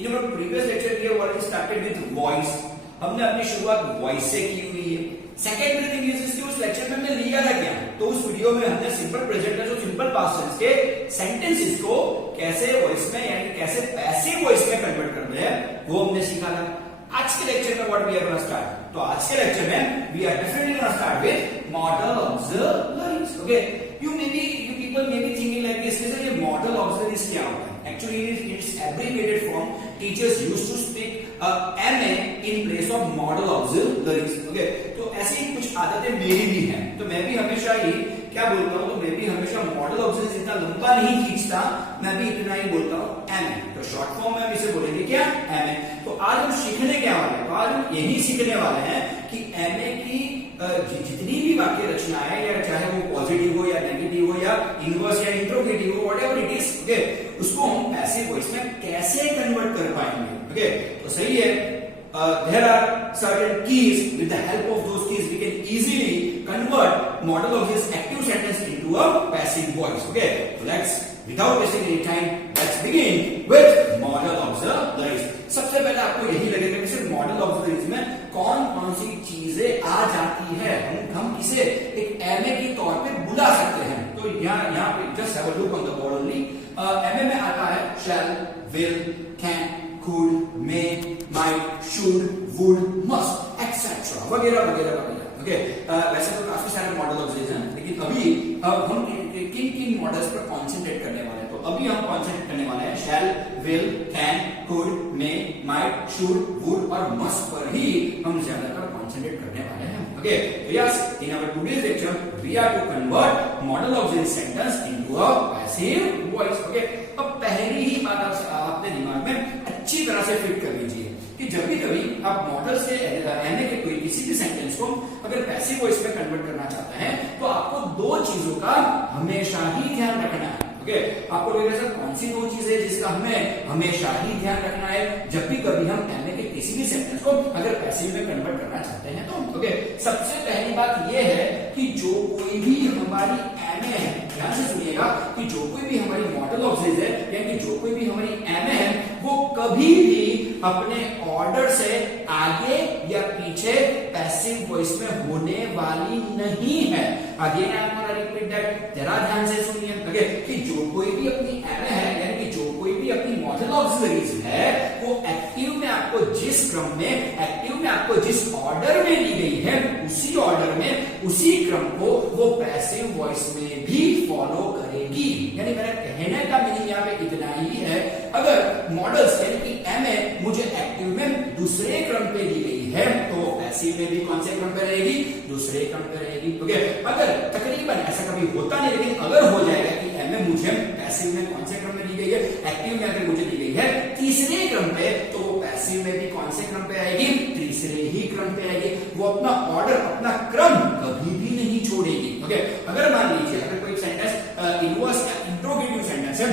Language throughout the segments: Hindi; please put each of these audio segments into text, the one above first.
In our previous lecture we have already started with voice, हमने अपनी शुरुआत वॉइस से की हुई है। सेकेंडरी थिंग इज इसकी उस लेक्चर में हमने लिया था क्या, तो उस वीडियो में हमने सिंपल प्रेजेंट टेंस और सिंपल पास्ट टेंस के सेंटेंसेस को कैसे वॉइस में यानी कैसे पैसिव वॉइस में कन्वर्ट करते हैं वो हमने सीखा था। आज के लेक्चर में what we are gonna start, तो आज के लेक्चर में we are definitely gonna start with modal auxiliaries. Okay, you people may be thinking like this, ये मॉडल ऑक्सिलरीज क्या होता है? Actually it's abbreviated form, teachers used to speak MA in place of modal auxiliaries. Okay, तो ऐसी ही कुछ आदतें मेरी भी हैं, तो मैं भी हमेशा ही क्या बोलता हूं, तो मैं भी हमेशा मॉडल ऑक्सिलरीज इतना लंबा नहीं खींचता, मैं भी इतना ही बोलता हूं MA, तो शॉर्ट फॉर्म में हम इसे बोलेंगे क्या, MA। तो आज हम सीखने क्या वाले हैं, तो आज हम यही सीखने वाले हैं कि MA की जितनी भी वाक्य रचना है, या चाहे वो पॉजिटिव हो या नेगेटिव हो या इनवर्स या इंट्रोगेटिव हो, व्हाटएवर इट इज, ओके, उसको हम पैसिव वॉइस में कैसे कन्वर्ट कर पाएंगे। ओके, तो सही है, there are certain keys, with the help of those keys we can easily convert model of this active sentence into a passive voice. Okay, so let's, without wasting any time, let's begin with model auxiliaries. सबसे पहले आपको यही लगेगा कि सिर्फ मॉडल ऑक्सिलरीज में कौन कौन सी चीजें आ जाती है, हम इसे एक MA के तौर पे बुला सकते हैं। तो यहाँ पे just have a look on the board only. MA में आता है shall, will, can, could, may, might, should, would, must, etc. वगैरह वगैरह वगैरह। ओके, वैसे तो काफी सारे मॉडल ऑक्सिलरीज हैं, लेकिन अभी हम किन किन मॉडल्स पर कॉन्सेंट्रेट करने वाले हैं, तो अभी हम कॉन्सेंट्रेट करने वाले हैं shall, will, can, could, may, might, should, would और must पर ही हम ज्यादातर कॉन्सेंट्रेट करने वाले हैं। ओके, तो yes, in our today's lecture we are to convert modal auxiliary sentence into a passive voice. Okay, अब पहली ही बात आपने दिमाग में अच्छी तरह से फिट कर लीजिए कि जब भी कभी आप मॉडल से MA के कोई किसी भी सेंटेंस को अगर पैसिव वॉइस में कन्वर्ट करना चाहते हैं, तो आपको दो चीजों का हमेशा ही ध्यान रखना है। ओके, आपको लगेगा सर कौन सी दो चीजें जिसका हमें हमेशा ही ध्यान रखना है जब भी कभी हम MA के किसी भी सेंटेंस को अगर पैसिव में कन्वर्ट करना चाहते हैं तो। ओके, सबसे पहली बात यह है कि जो कोई भी हमारी MA है, ध्यान से सुनिएगा, कि जो कोई भी हमारी मॉडल ऑक्सिलरीज है यानी जो कोई भी हमारी MA है, वो कभी भी अपने ऑर्डर से आगे या पीछे पैसिव वॉइस में होने वाली नहीं है। Again I am gonna repeat that, जरा ध्यान से सुनिए। ओके, कि जो कोई भी अपनी MA है यानी कि जो कोई भी अपनी मॉडल ऑक्सिलरीज है, वो एक्टिव में आपको जिस क्रम में, एक्टिव में आपको जिस ऑर्डर में ली गई है, उसी ऑर्डर में उसी क्रम को वो पैसिव वॉइस में भी फॉलो करेगी। यानी मेरा कहने का मीनिंग यहाँ पे इतना ही है, अगर मॉडल्स यानी कि MA मुझे एक्टिव में दूसरे क्रम पे दी गई है, तो पैसिव में भी कौन से क्रम पे रहेगी, दूसरे क्रम पे रहेगी। ओके, अगर तकरीबन ऐसा कभी होता नहीं, लेकिन अगर हो जाएगा कि MA मुझे पैसिव में कौन से क्रम में दी गई है, एक्टिव में अगर मुझे दी गई है तीसरे क्रम पे, तो वो पैसिव में भी कौन से क्रम पे आएगी, तीसरे ही क्रम पे आएगी। वो अपना ऑर्डर, अपना क्रम कभी भी नहीं छोड़ेगी। ओके, अगर मान लीजिए अगर कोई सेंटेंस इनवर्स या इंट्रोगेटिव सेंटेंस है,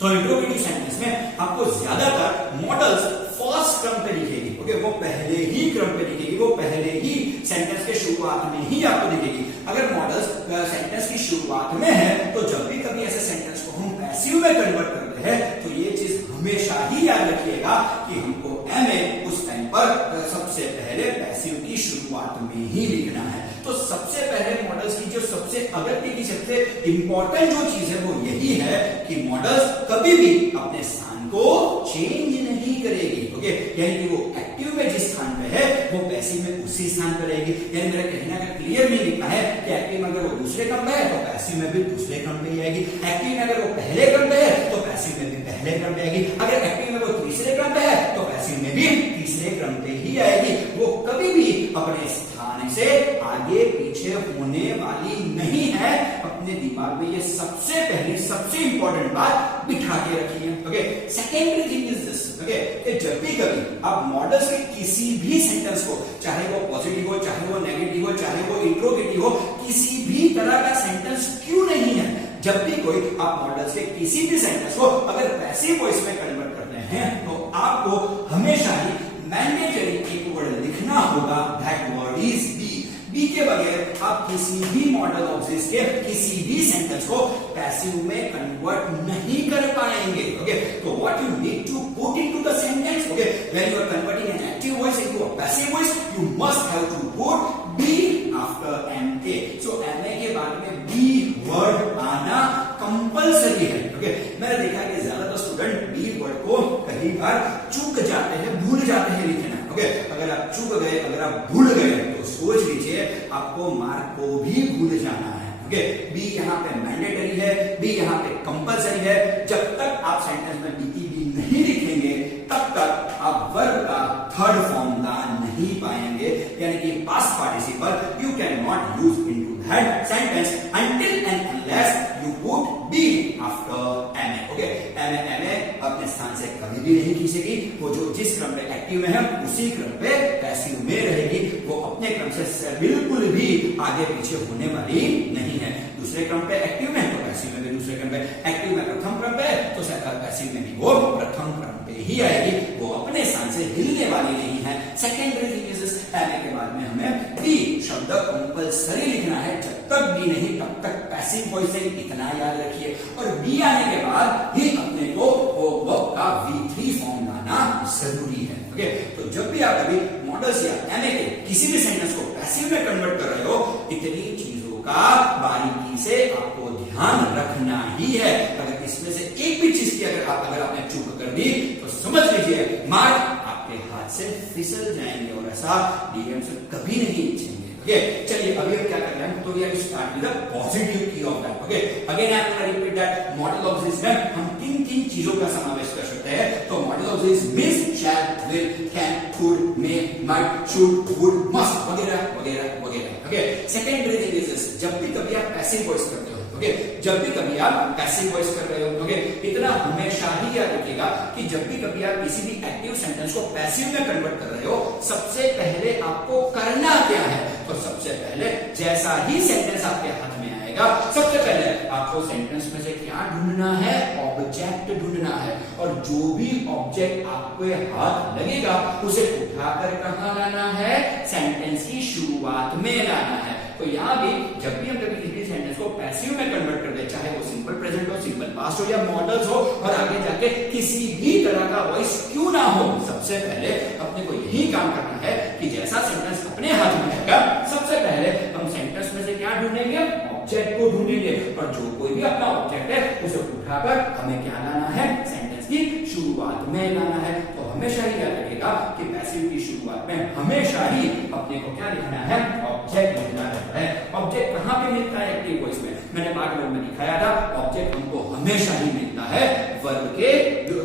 तो इंट्रोगेटिव सेंटेंस में आपको ज्यादातर मॉडल्स फर्स्ट क्रम पे लिखेगी। ओके, वो पहले ही क्रम पे लिखेगी, वो पहले ही सेंटेंस के शुरुआत में ही आपको दिखेगी। अगर मॉडल्स सेंटेंस की शुरुआत में है, तो जब भी कभी ऐसे सेंटेंस को हम पैसिव में कन्वर्ट करते हैं, तो ये चीज हमेशा ही याद रखिएगा कि हमको MA उस टाइम पर सबसे पहले पैसिव की शुरुआत में ही लिखना है। तो सबसे पहले मॉडल्स की जो सबसे अगत्य की सबसे इंपॉर्टेंट जो चीज है वो यही है कि मॉडल्स कभी भी अपने स्थान को चेंज नहीं करेगी। ओके, यानी कि वो एक्टिव में जिस स्थान पे है, वो पैसिव में उसी स्थान पे रहेगी। यानी मेरा कहना का क्लियर नहीं लिखा है कि एक्टिव में अगर वो दूसरे क्रम पे है, तो पैसिव में भी दूसरे क्रम पे ही आएगी। एक्टिव में अगर वो पहले क्रम पे है, तो पैसिव में भी पहले क्रम पे आएगी। अगर एक्टिव में वो तीसरे क्रम पे है, तो पैसिव में भी तीसरे क्रम पे ही आएगी। वो कभी भी अपने स्थान से आगे पीछे होने वाली नहीं है। अपने दिमाग में ये सबसे पहली सबसे इंपॉर्टेंट बात बिठा के रखिए। Okay, secondary thing is this, okay, कि जब भी कभी आप मॉडल्स के किसी भी सेंटेंस को, चाहे वो पॉजिटिव हो, चाहे वो नेगेटिव हो, चाहे वो इंट्रोगेटिव हो, किसी भी तरह का सेंटेंस क्यों नहीं है, जब भी कोई आप मॉडल्स के किसी भी सेंटेंस को अगर पैसिव वॉइस में कन्वर्ट करते हैं, तो आपको हमेशा ही मैंडेटरी एक वर्ड लिखना होगा, that word is B. B के बगैर आप किसी भी मॉडल ऑब्जेक्ट्स के किसी भी सेंटेंस को पैसिव में कन्वर्ट नहीं कर पाएंगे. ओके, तो what you need to put into the sentence, okay, when you are converting an active voice into a passive voice, you must have to put B after M A. So M A के बाद में बी वर्ड आना कंपल्सरी है. ओके, मैंने देखा कि ज्यादातर स्टूडेंट बी वर्ड को कई बार चूक जाते हैं, भूल जाते हैं लिखना. ओके, अगर आप चूक गए, अगर आप भूल गए तो सोच लीजिए आपको मार्क को भी भूल जाना है. ओके, बी यहाँ पे मैंडेटरी है, बी यहाँ पे कंपल्सरी है. जब तक आप सेंटेंस में बी नहीं लिखेंगे तब तक आप वर्ब का थर्ड फॉर्म ला नहीं पाएंगे, यानी कि past participle you can not use into that sentence until and unless you put B after M A. Okay, M A अपने स्थान से कभी भी नहीं खींचेगी. वो जो जिस क्रम में एक्टिव में है उसी क्रम पे पैसिव में रहेगी. वो अपने क्रम से बिल्कुल भी आगे पीछे होने वाली नहीं है. दूसरे क्रम पे एक्टिव में तो पैसिव में भी दूसरे क्रम पे, एक्टिव में प्रथम क्रम पे तो पैसिव में भी वो प्रथम क्रम पे ही आएगी. वो अपने स्थान से हिलने वाली नहीं है. सेकेंडरी थिंग एम ए के बाद में हमें बी शब्द कंपल्सरी लिखना है. जब तक बी नहीं तब तक पैसिव वॉइस से इतना याद रखिए. और बी आने के बाद ही अपने को वो वर्ब का V3 फॉर्म लाना जरूरी है. ओके, तो जब भी आप अभी मॉडल्स या एम ए के किसी भी सेंटेंस को पैसिव में कन्वर्ट कर रहे हो, इतनी चीजों का बारीकी से आपको ध्यान रखना ही है. अगर इसमें से एक भी चीज की अगर आपने चूक कर दी तो समझ लीजिए मार्क आपके हाथ से फिसल जाएंगे और ऐसा डीएम से कभी नहीं छेंगे. ओके, चलिए अभी हम क्या कर रहे हैं, तो we are start with the positive key of that. Okay, again I am repeat that model objects में हम तीन चीजों का समावेश कर सकते हैं. तो modal objects means shall, will, can, could, may, might, should, would, must वगैरह वगैरह वगैरह. ओके, सेकेंडरी थिंग इज जब भी कभी आप पैसिव वॉइस करते हो, ओके, जब भी कभी आप पैसिव वॉइस कर रहे हो, ओके, इतना हमेशा ही याद रखिएगा कि जब भी कभी आप किसी भी एक्टिव सेंटेंस को पैसिव में कन्वर्ट कर रहे हो, सबसे पहले आपको करना क्या है. तो सबसे पहले जैसा ही सेंटेंस आपके हाथ में आएगा, सबसे पहले आपको सेंटेंस में से क्या ढूंढना है, ऑब्जेक्ट ढूंढना है. और जो भी ऑब्जेक्ट आपके हाथ लगेगा उसे उठाकर कहां लाना है, सेंटेंस की शुरुआत में लाना है. तो यहाँ भी जब भी हम कभी किसी सेंटेंस को पैसिव में कन्वर्ट कर दे, चाहे वो सिंपल प्रेजेंट हो, सिंपल पास्ट हो या मॉडल्स हो, और आगे जाके किसी भी तरह का वॉइस क्यों ना हो, सबसे पहले अपने को यही काम करना है कि जैसा सेंटेंस अपने हाथ में आएगा, सबसे पहले हम सेंटेंस में से क्या ढूंढेंगे, ऑब्जेक्ट को ढूंढेंगे. और जो कोई भी अपना ऑब्जेक्ट है उसे उठाकर हमें क्या लाना है, सेंटेंस की शुरुआत में लाना है. तो हमेशा ही याद रखिएगा कि पैसिव की शुरुआत में हमेशा ही अपने को क्या लिखना है, ऑब्जेक्ट लिखना रहता है. ऑब्जेक्ट कहां पे मिलता है एक्टिव वॉइस में, मैंने पार्ट वन में दिखाया था. ऑब्जेक्ट हमको हमेशा ही मिलता है वर्ब के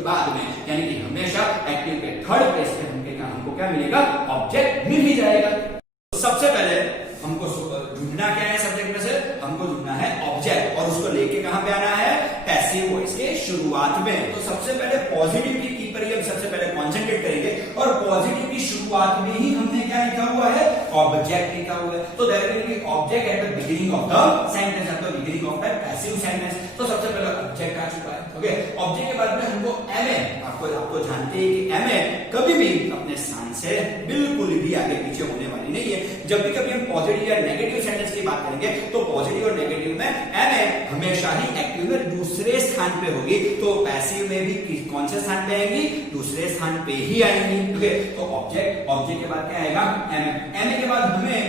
बाद में, यानी कि हमेशा एक्टिव के थर्ड प्लेस पे हमको क्या मिलेगा, ऑब्जेक्ट मिल ही जाएगा. तो सबसे पहले हमको ढूंढना क्या है, सब्जेक्ट में से हमको ढूंढना है ऑब्जेक्ट, और उसको लेके कहां पे आना है, पैसिव वॉइस के शुरुआत में. तो सबसे पहले पॉजिटिव की पर हम सबसे पहले कॉन्सेंट्रेट करेंगे, और पॉजिटिव की शुरुआत में ही हमने क्या लिखा हुआ है, ऑब्जेक्ट लिखा हुआ है. तो there will be object at the beginning of the sentence, at the beginning of the passive sentence. तो सबसे पहले ऑब्जेक्ट आ चुका है. ओके, ऑब्जेक्ट के बाद में हमको एम ए, आपको जानते हैं कि एम ए कभी भी अपने स्थान से बिल्कुल भी आगे पीछे होने वाली नहीं है. जब भी कभी हम पॉजिटिव या नेगेटिव सेंटेंस की बात करेंगे तो पॉजिटिव और नेगेटिव में एम ए हमेशा ही एक्टिव में दूसरे स्थान पे होगी. तो पैसिव में भी कौन से स्थान पे आएंगी, दूसरे स्थान पे ही आएंगी. ओके, तो ऑब्जेक्ट के बाद क्या आएगा, एम ए के बाद हमें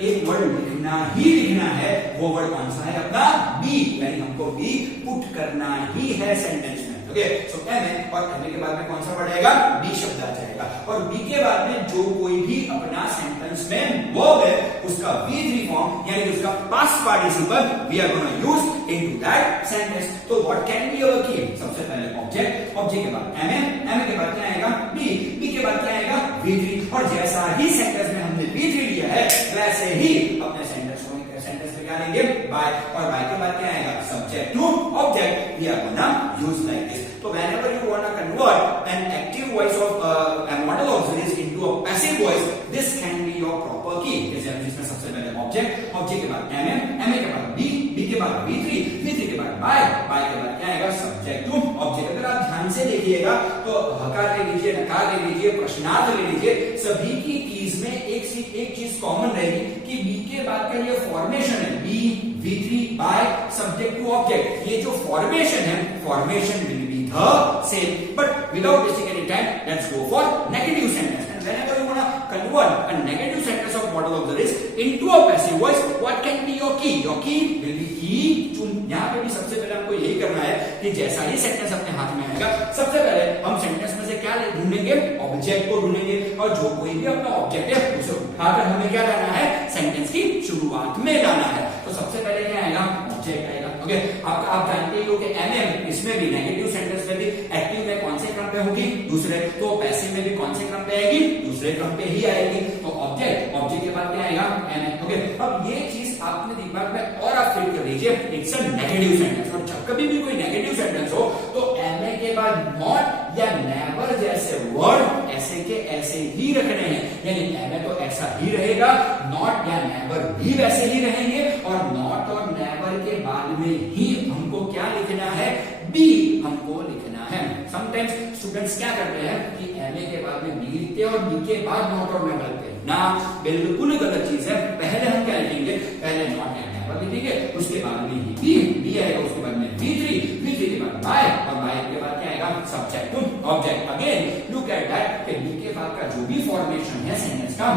एक वर्ड लिखना ही लिखना है. वो वर्ड कौन सा है, अपना बी, यानी हमको बी पुट करना ही है सेंटेंस में. ओके, सो एम ए, और एम ए के बाद में कौन सा वर्ड आएगा, बी शब्द आ जाएगा. और बी के बाद में जो कोई भी अपना सेंटेंस में वर्ब है उसका V3 फॉर्म, यानी उसका past participle we are gonna use into that sentence. तो what can be our key, सबसे पहले ऑब्जेक्ट के बाद एम ए के बाद क्या आएगा, बी के बाद क्या आएगा, V3. और जैसा ही सेंटेंस में हमने V3 लिया है वैसे ही अपने सेंटेंस में क्या लेंगे, बाय, और बाय के बाद क्या आएगा, subject to object. We are gonna use like this. So whenever you want to convert an active voice of a model auxiliary into a passive voice, this can be your proper key. जैसे हम इसमें सबसे पहले ऑब्जेक्ट के बाद एम ए के बाद बी के बाद V3 के बाद बाय के बाद क्या आएगा, सब्जेक्ट टू ऑब्जेक्ट. अगर आप ध्यान से देखिएगा तो हकार ले लीजिए, नकार ले लीजिए, प्रश्नार्थ ले लीजिए, सभी की कीज में एक चीज कॉमन रहेगी कि बी के बाद का ये फॉर्मेशन है B V3 by subject to object, ये जो फॉर्मेशन है formation will be the same, but without wasting any time let's go for negative sentence. Whenever you want to convert a negative sentence of model of the wrist into a passive voice, what can be your key? Your key will be key to. यहाँ पे भी सबसे पहले हमको यही करना है कि जैसा ही सेंटेंस अपने हाथ में आएगा, सबसे पहले हम सेंटेंस में से क्या ढूंढेंगे? ऑब्जेक्ट को ढूंढेंगे, और जो कोई भी अपना ऑब्जेक्ट है उसे उठाकर हमें क्या लाना है? सेंटेंस की शुरुआत में लाना है. तो सबसे पहले क्या आएगा? ऑब्जेक्ट आएगा. ओके, आप जानते ही हो कि एमएम इसमें भी नेगेटिव सेंटेंस में भी एक्टिव में कौन से क्रम पे होगी? दूसरे. तो पैसिव में भी कौन से क्रम पे आएगी? दूसरे क्रम पे ही आएगी. तो ऑब्जेक्ट के बाद क्या आएगा? एमएम. ओके, अब ये चीज आपने दिमाग में और आप फिल कर लीजिए, इट्स अ नेगेटिव सेंटेंस. और जब कभी भी कोई नेगेटिव सेंटेंस हो तो एमए के बाद नॉट या नेवर जैसे वर्ड ऐसे के ऐसे ही रखने हैं. यानी एमए तो ऐसा ही रहेगा, नॉट या नेवर भी वैसे ही रहेंगे, और नॉट और नेवर के बाद में ही हमको क्या लिखना है? बी हमको लिखना है. समटाइम्स स्टूडेंट्स क्या करते हैं कि एमए के बाद में बी लिखते हैं और बी के बाद नॉट और नेवर लिखते हैं. ना, बिल्कुल गलत चीज है. पहले हम क्या लिखेंगे? पहले नॉट या नेवर लिखेंगे, उसके बाद में ही बी आएगा, उसके बाद में V3 के बाद बाय, और बाय के बाद क्या आएगा? Subject to object. Again look at that कि बी के बाद का जो भी फॉर्मेशन है सेंटेंस का,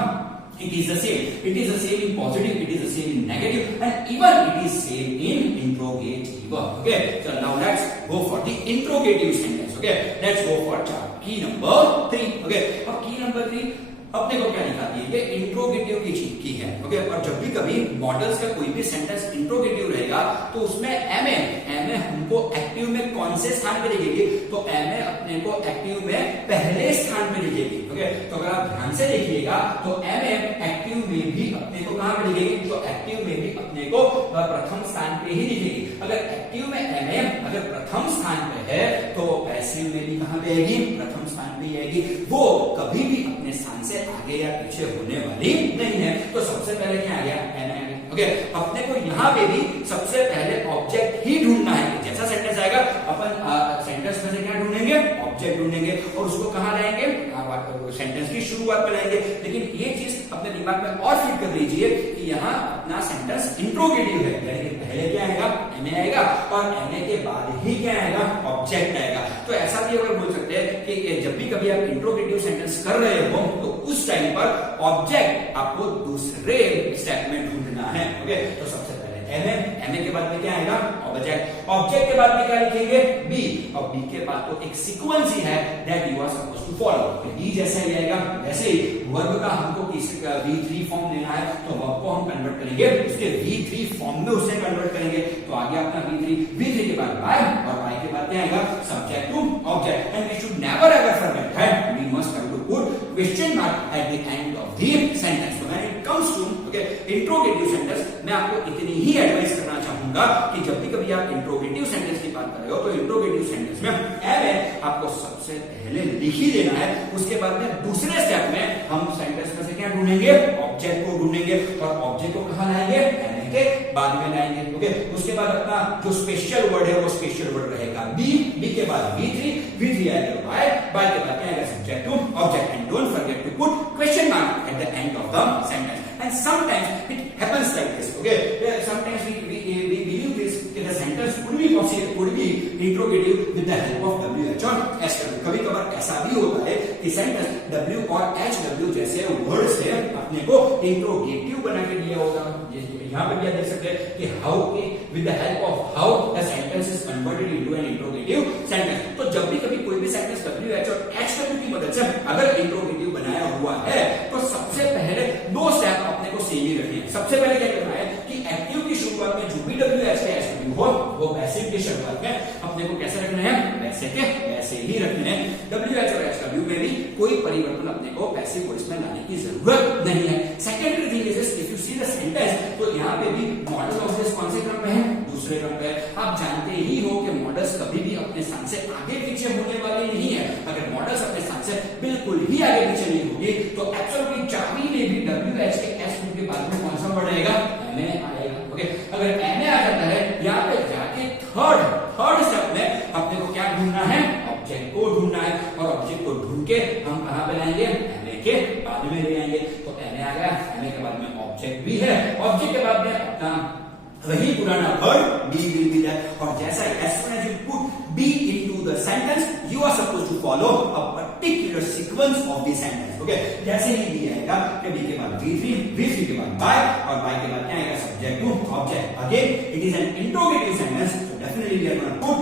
it is the same. It is the same in positive, it is the same in negative, and even it is same in interrogative. Okay, so now let's go for the interrogative sentence. Okay, let's go for key number 3. Okay, अब key number 3 अपने को क्या दिखाती है? ये इंट्रोगेटिव की है. ओके, और जब भी कभी मॉडल्स का कोई भी सेंटेंस इंट्रोगेटिव रहेगा तो उसमें एमए हमको एक्टिव में कौन से स्थान पे लिखेगी? तो एमए अपने को एक्टिव में पहले स्थान पे लिखेगी. ओके, तो अगर आप ध्यान से देखिएगा तो एमए एक्टिव में भी अपने को कहां पे लिखेगी? तो एक्टिव में भी अपने को प्रथम स्थान पे ही लिखेगी. अगर एक्टिव में एमए अगर प्रथम स्थान पे है तो पैसिव में भी कहां पे आएगी? प्रथम स्थान पे आएगी. वो कभी भी अपने स्थान से आगे या पीछे होने वाली नहीं है. तो सबसे पहले क्या आ गया? एमए. ओके, अपने को यहाँ पे भी सबसे पहले ऑब्जेक्ट ही ढूंढना है. जैसा सेंटेंस आएगा अपन सेंटेंस में से क्या ढूंढेंगे? ऑब्जेक्ट ढूंढेंगे, और उसको कहाँ लाएंगे? सेंटेंस की शुरुआत में लाएंगे. लेकिन ये चीज अपने दिमाग में और फिट कर लीजिए कि यहाँ अपना सेंटेंस इंट्रोगेटिव है, यानी कि पहले क्या आएगा? एमए आएगा, और एमए के बाद ही क्या आएगा? ऑब्जेक्ट आएगा. तो ऐसा भी अगर बोल सकते हैं कि जब भी कभी आप इंट्रोगेटिव सेंटेंस कर रहे हो तो उस टाइम पर ऑब्जेक्ट आपको दूसरे स्टेप में ढूंढना है. ओके, तो सबसे पहले एमए के बाद में क्या आएगा? ऑब्जेक्ट के बाद में क्या लिखेंगे? बी. और बी के बाद तो एक सीक्वेंस ही है that you are supposed to follow. B जैसा ही आएगा वैसे ही वर्ब का हमको V3 फॉर्म लेना है, तो वर्ब को हम कन्वर्ट करेंगे उसके V3 फॉर्म में, उसे कन्वर्ट करेंगे. तो आ गया अपना V3 के बाद बाय, और बाय के बाद क्या आएगा? Subject to object. And we should never ever forget that we must have to put question mark at the end of the sentence. So when it comes to interrogative sentence, मैं आपको इतनी ही एडवाइस करना चाहूंगा कि जब भी कभी आप इंट्रोगेटिव सेंटेंस की बात कर रहे हो तो इंट्रोगेटिव सेंटेंस में एमए आपको सबसे पहले लिख ही देना है. उसके बाद में दूसरे स्टेप में हम सेंटेंस में से क्या ढूंढेंगे? ऑब्जेक्ट को ढूंढेंगे, और ऑब्जेक्ट को कहां लाएंगे? एमए के बाद में लाएंगे. ओके, उसके बाद अपना जो स्पेशल वर्ड है वो स्पेशल वर्ड रहेगा बी के बाद V3 आएगा बाय के बाद क्या आएगा? Subject to object. And don't forget to put question mark at the end of the sentence. And sometimes it happens like this. Okay, sometimes we believe this that the sentence could be possible, could be interrogative with the help of WH or SW. कभी कभार ऐसा भी होता है कि सेंटेंस W और HW जैसे वर्ड से अपने को इंट्रोगेटिव बना के दिया होगा. यहाँ पे भी आप देख सकते हैं कि हाउ के with the help of how the sentence is converted into an interrogative sentence. तो जब भी कभी कोई भी सेंटेंस WH और HW की मदद से अगर इंट्रोगेटिव बनाया हुआ है तो सबसे पहले दो स्टेप अपने को सेम ही रखने हैं. सबसे पहले क्या करना है कि एक्टिव की शुरुआत में जो भी WH या HW हो वो पैसिव की शुरुआत में अपने को कैसे रखना है? वैसे के वैसे ही रखने हैं. WH और HW में भी कोई परिवर्तन अपने को पैसिव वॉइस में लाने की जरूरत नहीं है. Secondary thing is if you see the sentence, तो यहाँ पे भी मॉडल ऑफ दिस कौन से क्रम में है? दूसरे क्रम पे. आप जानते ही हो कि मॉडल्स कभी भी अपने स्थान से आगे पीछे होने वाले नहीं है. अगर मॉडल्स अपने स्थान से बिल्कुल ही आगे पीछे नहीं होगी तो एब्सोल्युटली चाबी में भी WH के HW के बाद में कौन सा वर्ड आएगा? एमए आएगा. ओके, अगर एमए आ जाता है यहाँ पे जाके थर्ड स्टेप में अपने को क्या ढूंढना है? ऑब्जेक्ट को के बाद में ले आएंगे। तो एम आ गया, एम के बाद में ऑब्जेक्ट भी है, ऑब्जेक्ट के बाद में अपना वही पुराना word B will be there. और जैसा as soon as you put be into the sentence you are supposed to follow a particular sequence of the sentence। Okay, जैसे ही बी आएगा कि बी के बाद V3 के बाद बाय और बाय के बाद क्या आएगा subject to object. Again it is an interrogative sentence, so definitely we are gonna put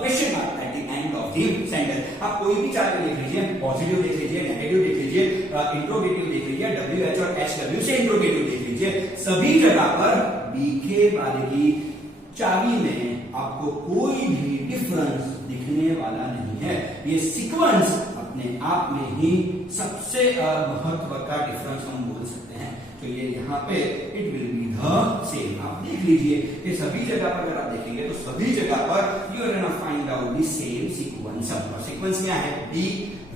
question mark at the end of the sentence. आप कोई भी चार्ट देख लीजिए, पॉजिटिव देख लीजिए, नेगेटिव देख लीजिए, इंट्रोगेटिव देख लीजिए, WH और HW से इंट्रोगेटिव देख लीजिए, सभी जगह पर बी के बाद की चाबी में आपको कोई भी डिफरेंस दिखने वाला नहीं है। ये सीक्वेंस अपने आप में ही सबसे महत्व का डिफरेंस हम बोल सकते हैं। तो ये यहाँ पे it will be the same. आप देख लीजिए कि सभी जगह पर अगर आप देखेंगे तो सभी जगह पर you are gonna find out the same sequence. और सीक्वेंस क्या है? B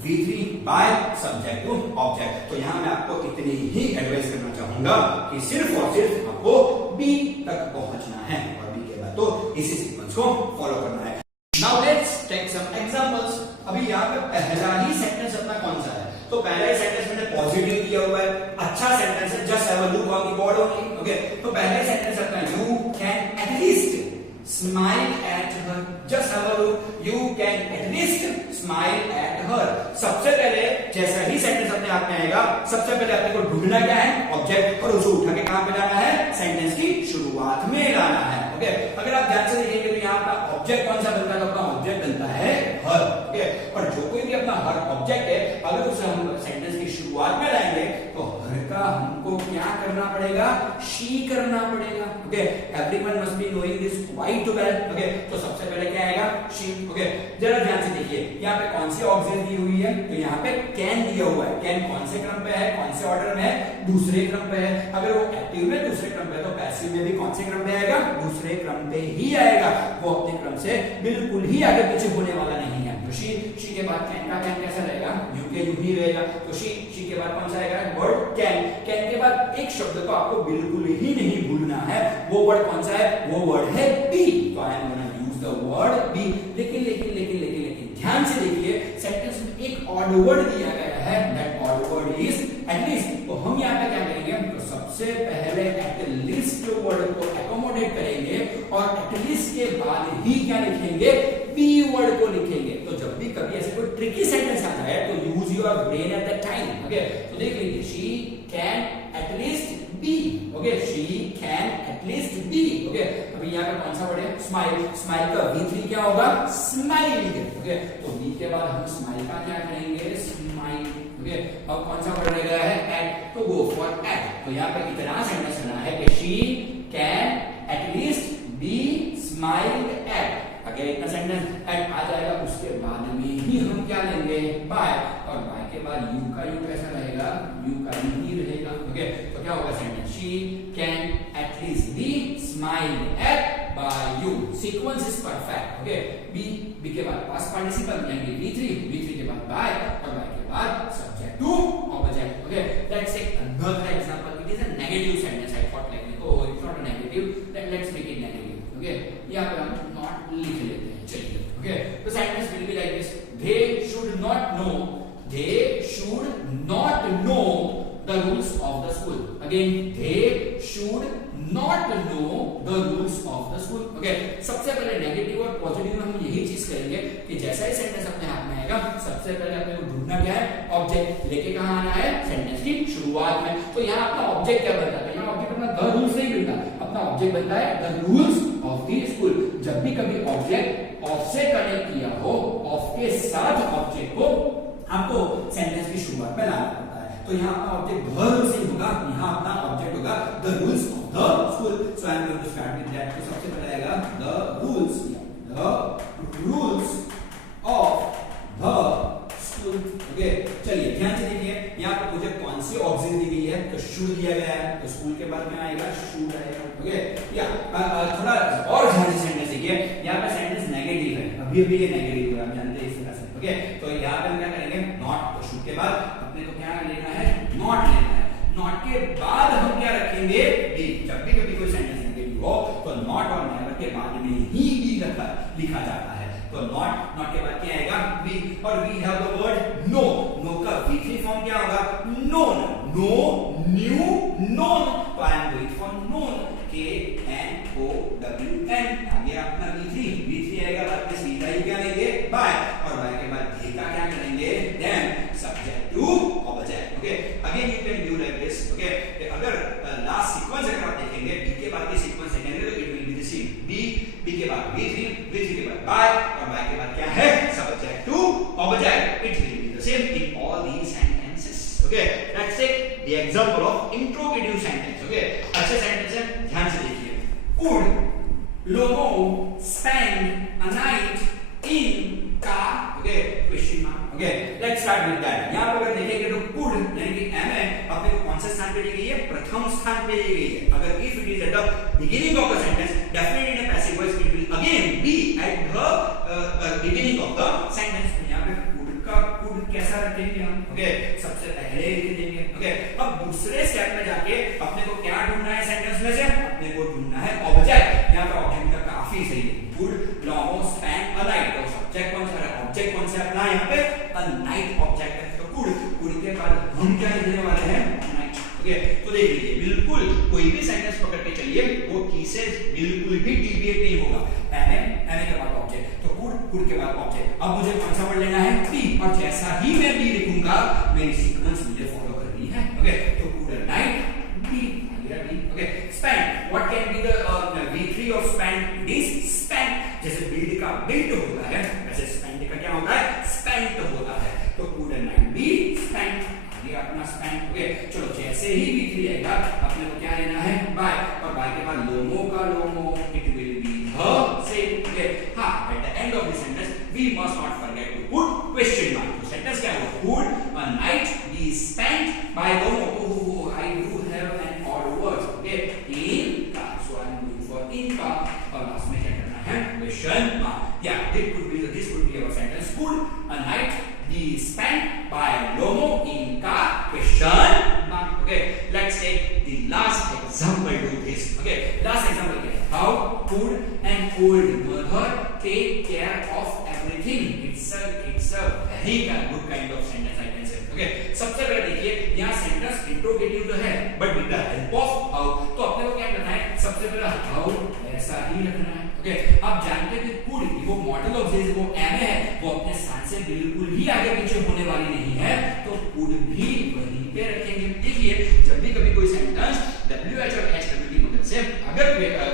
V3 by subject to object. तो यहां मैं आपको इतनी ही एडवाइस करना चाहूंगा कि सिर्फ और सिर्फ आपको बी तक पहुंचना है और बी के बाद तो इसी सीक्वेंस को फॉलो करना है। Now let's take some examples. अभी यहां पे पहला ही सेंटेंस अपना कौन सा है? तो पहला ही सेंटेंस मैंने पॉजिटिव किया हुआ है, अच्छा सेंटेंस है, just have a look on the board only. Okay, तो पहले सेंटेंस अपना you can at least smile at her, just have a look, you can at least smile at her। सबसे पहले जैसा ही सेंटेंस अपने आप में आएगा, सबसे पहले अपने को ढूंढना क्या है? ऑब्जेक्ट, और उसे उठा के कहां पे लाना है? सेंटेंस की शुरुआत में लाना है। ओके, अगर आप ध्यान से देखेंगे तो यहाँ पर ऑब्जेक्ट कौन सा बनता है? तो अपना ऑब्जेक्ट बनता है हर। ओके, और जो कोई भी अपना हर ऑब्जेक्ट है अगर उसे हम सेंटेंस की शुरुआत में लाएंगे तो हर का हमको क्या करना पड़ेगा? शी करना पड़ेगा। Okay, everyone must be knowing this quite well. Okay, तो सबसे पहले क्या आएगा? शी। ओके, जरा ध्यान से देखिए यहाँ पे कौन सी ऑब्जेक्ट दी हुई है? तो यहाँ पे कैन दिया हुआ है। कैन कौन से क्रम पे है? कौन से ऑर्डर में है? दूसरे क्रम पे है। अगर वो एक्टिव में दूसरे क्रम पे है तो पैसिव में भी कौन से क्रम पे आएगा? दूसरे क्रम पे ही आएगा। वो अपने क्रम से बिल्कुल ही आगे पीछे होने वाला नहीं है। तो शी के बाद कैन का कैन कैसा रहेगा? यू के यू ही रहेगा। तो शी के बाद कौन सा आएगा? Word can. कैन के बाद एक शब्द को आपको बिल्कुल ही नहीं भूलना है। वो वर्ड कौन सा है? वो वर्ड है बी। तो I am gonna use the word B. लेकिन ध्यान से देखिए सेंटेंस में एक ऑड वर्ड दिया गया है, that odd word is at least. तो हम यहाँ पे क्या करेंगे? तो सबसे पहले एट लीस्ट वर्ड को एकोमोडेट करेंगे और एट लीस्ट के बाद ही क्या लिखेंगे? बी वर्ड को लिखेंगे। तो जब भी कभी ऐसे कोई ट्रिकी सेंटेंस आता है तो use your brain at that time. Okay, तो देख लीजिए she can at least be. Okay, she can at least be. Okay, अभी यहाँ पे कौन सा वर्ड है? स्माइल। स्माइल का V3 क्या होगा? स्माइल। ओके, तो बी के बाद हम स्माइल का क्या करेंगे? स्माइल। ओके, अब कौन सा वर्ड रह गया है? एट। तो गो फॉर एट। तो यहाँ पे इतना सेंटेंस बना है कि she can at least be smiled at. अगर इतना सेंटेंस एट आ जाएगा उसके बाद में ही हम क्या लेंगे? बाय। और बाय के बाद यू का यू कैसा रहेगा? यू का यू ही रहेगा। ओके, तो क्या होगा sentence? She can at least be smiled at by you. Sequence is perfect. Okay, be के बाद पास्ट पार्टिसिपल यानी V3 के बाद बाय और बाय के बाद subject to object. Okay, let's take another example. It is a negative sentence. I thought like oh it's not a negative, let's make it negative. Okay, यहाँ पे हम नॉट लिख लेते हैं। चलिए, ओके, तो sentence will be like this, they should not know the rules of the school। Again, they should not know the rules of the school। Okay, सबसे पहले नेगेटिव और पॉजिटिव में हम यही चीज करेंगे कि जैसा ही सेंटेंस अपने हाथ में आएगा सबसे पहले अपने को ढूंढना क्या है? ऑब्जेक्ट। लेके कहां आना है? सेंटेंस की शुरुआत में। तो यहाँ अपना ऑब्जेक्ट क्या बनता है? यहाँ ऑब्जेक्ट अपना द रूल्स नहीं बनता, अपना ऑब्जेक्ट बनता है the rules of the school. जब भी कभी ऑब्जेक्ट ऑफ से कनेक्ट किया हो, ऑफ के साथ ऑब्जेक्ट को आपको सेंटेंस की शुरुआत में लाना पड़ता है। तो यहाँ अपना ऑब्जेक्ट द रूल्स ही होगा, यहाँ अपना ऑब्जेक्ट होगा the rules of the school. So I am going to start with that. तो सबसे पहले आएगा the rules of the school. Okay, चलिए ध्यान से देखिए यहाँ पर मुझे कौन सी ऑब्जेक्ट दी गई है? तो शुड दिया गया है, तो स्कूल के बाद क्या आएगा? शुड आएगा। ओके, या थोड़ा और ध्यान से सेंटेंस देखिए। यहाँ पे सेंटेंस नेगेटिव है, अभी ये नेगेटिव है, आप जानते हैं इस तरह से। ओके, तो यहाँ पे हम क्या करेंगे? नॉट। तो शुड के बाद अपने को क्या लेना है? नॉट लेना है। नॉट के बाद हम क्या रखेंगे? बी। जब भी कभी कोई सेंटेंस नेगेटिव हो तो नॉट और नेवर के बाद में ही बी लिखा जाता है। तो नॉट के बाद क्या आएगा? बी। और we have the word no. No का V3 फॉर्म क्या होगा? known, know, knew, known, तो I am going for known, K-N-O-W-N, आगे अपना V3 आएगा, बाद में सीधा ही क्या लेंगे by, और by के बाद भी का क्या करेंगे then, subject to object, okay, again you can do like this, okay, अगर last sequence अगर आप देखेंगे B के बाद की sequence देखेंगे तो it will be the same, B के बाद V3 के बाद by, और by के बाद क्या है subject to object, it will be the same in all these sentences, okay, let's take the example of interrogative sentence, okay, अच्छे sentence है, ध्यान से देखिए, could Lomo spend a night in car, okay, question mark, okay, let's start with that, यहाँ पर अगर देखेंगे तो could यानी कि M है, अपने को कौन से स्थान पे दी गई है, प्रथम स्थान पे दी गई है, अगर if it is at the beginning of the sentence, definitely in a passive voice it will again be at the beginning of the sentence, तो यहाँ पे could कैसा रखेंगे हम, okay, सबसे पहले लिख देंगे, okay, अब दूसरे स्टेप में जाके अपने को क्या ढूंढना है सेंटेंस में से, अपने को ढूंढना है ऑब्जेक्ट, यहाँ पे ऑब्जेक्ट का काफी सही है, could Lomo spend a night, तो सब्जेक्ट कौन सा है, ऑब्जेक्ट कौन सा है अपना यहाँ पे a night ऑब्जेक्ट है, तो could के बाद हम क्या लिखने वाले हैं night, okay, तो देख लीजिए बिल्कुल कोई भी सेंटेंस पकड़ के चलिए वो की से बिल्कुल भी डिविएट नहीं होगा, एम के बाद ऑब्जेक्ट, तो could के बाद ऑब्जेक्ट, अब मुझे कौन सा वर्ड लेना है बी, और जैसा ही मैं बी लिखूंगा मेरी सीक्वेंस मुझे फॉलो करनी है, ओके, तो could a night be, okay, spend, what can be the V3 of spend, it is spent, जैसे build का built होता है वैसे spend का क्या होता है spent होता है, तो could a night be spent, ये अपना spent, okay, चलो जैसे ही V3 आएगा अपने को क्या लेना है by, और by के बाद Lomo का Lomo, it will be the same, okay, हाँ, at the end of the sentence we must not forget to put question mark, तो sentence क्या होगा, could a night be spent by Lomo, oh, I do have an odd word, okay, in car, so I am going for in car, और last में क्या करना है question mark, yeah, this could be our sentence, could a night be spent by Lomo in car, question mark, okay, let's take the last example to this, okay, last example क्या है, how could an old mother take care of everything, it's a very good kind of sentence I can say, okay, सबसे पहले देखिए यहाँ सेंटेंस इंट्रोगेटिव तो है but with the help of how, तो अपने को क्या करना है सबसे पहले हाउ ऐसा ही रखना है, ओके, आप जानते हैं कि could वो मॉडल ऑफ दिस वो एम है वो अपने स्थान से बिल्कुल ही आगे पीछे होने वाली नहीं है, तो could भी वहीं पे रखेंगे, देखिए जब भी कभी कोई सेंटेंस WH और HW की मदद से अगर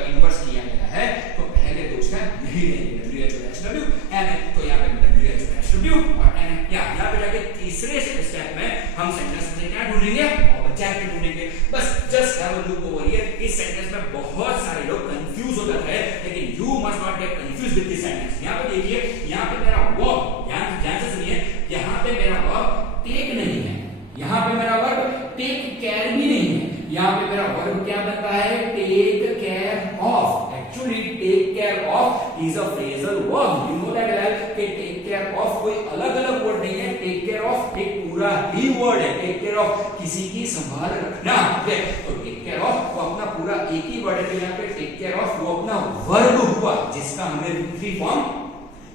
इन्वर्स किया गया है तो पहले दो स्टेप नहीं लेंगे WH और HW एम है, तो यहाँ पे WH और HW और एम है, यहाँ पे जाके तीसरे स्टेप में हम सेंटेंस में क्या ढूंढेंगे ऑब्जेक्ट ढूंढेंगे, बस just have a look over here, इस सेंटेंस में बहुत सारे लोग कंफ्यूज हो जाते हैं, लेकिन you must not get confuse with this sentence, यहाँ पे देखिए यहाँ पे मेरा वर्ब, ध्यान से सुनिए, यहाँ पे मेरा वर्ब टेक नहीं है, यहाँ पे मेरा वर्ब टेक केयर भी नहीं है, यहाँ पे मेरा वर्ब क्या बनता है take care of, actually take care of is a phrasal verb, you know that कि टेक केयर ऑफ कोई अलग अलग वर्ड नहीं है, टेक केयर ऑफ एक पूरा ही वर्ड है, टेक केयर ऑफ किसी की संभाल रखना, तो टेक केयर ऑफ वो अपना पूरा एक ही वर्ड है, तो यहाँ पे टेक केयर ऑफ वो अपना वर्ब हुआ जिसका हमें V3 फॉर्म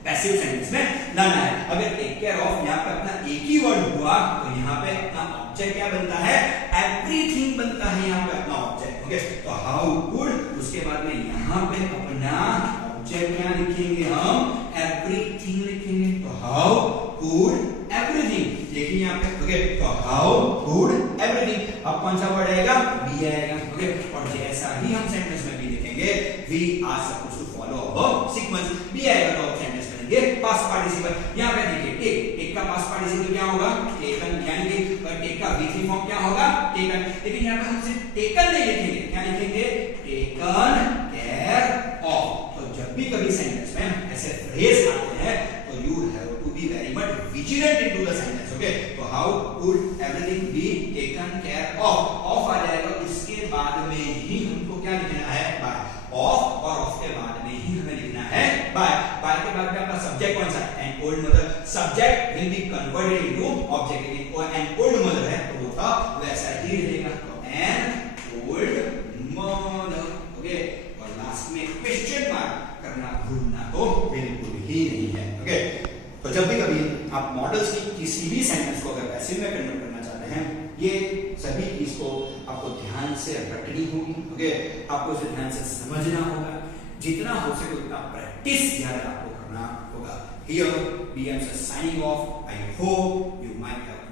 पैसिव सेंटेंस में लाना है, अगर टेक केयर ऑफ यहाँ पे अपना एक ही वर्ड हुआ तो यहाँ पे अपना ऑब्जेक्ट क्या बनता है एवरीथिंग बनता है, यहाँ पे अपना ऑब्जेक्ट, ओके, तो हाउ कुड, उसके बाद में यहाँ पे अपना ऑब्जेक्ट क्या लिखेंगे हम एवरीथिंग लिखेंगे, तो हाउ कुड एवरीथिंग, देखिए यहाँ पे, ओके, तो हाउ कुड एवरीथिंग, अब कौन सा वर्ड आएगा बी आएगा, ओके, और जैसा ही हम सेंटेंस में भी लिखेंगे we are supposed to follow a sequence, be आएगा तो सेंटेंस पास्ट पार्टिसिपल, यहाँ पे देखिए टेक का पास्ट पार्टिसिपल क्या होगा टेकन, यानी कि टेक का V3 फॉर्म क्या होगा टेकन, लेकिन यहाँ पे हम सिर्फ टेकन नहीं लिखेंगे, क्या लिखेंगे टेकन केयर ऑफ, तो जब भी कभी सेंटेंस में ऐसे फ्रेज आते हैं तो you have to be very much vigilant into the sentence, okay, तो how could everything be taken care of आ जाएगा, इसके बाद में ही हमको क्या लिखना है बाय, ऑफ और ऑफ के बाद में ही हमें लिखना है बाय के बाद में आपका सब्जेक्ट कौन सा है an old mother, subject will be converted into object, an old mother है तो वो का वैसा ही रहेगा, तो एन ओल्ड मदर, ओके, और लास्ट में क्वेश्चन मार्क करना भूलना तो बिल्कुल ही नहीं है, ओके, तो जब भी कभी आप मॉडल्स की किसी भी सेंटेंस को अगर पैसिव में कन्वर्ट करना चाहते हैं ये सभी चीज को आपको ध्यान से रटनी होगी, ओके, आपको इसे ध्यान से समझना होगा, जितना हो सके उतना प्रैक्टिस ध्यान आपको करना होगा। Here we are signing off. I hope you might have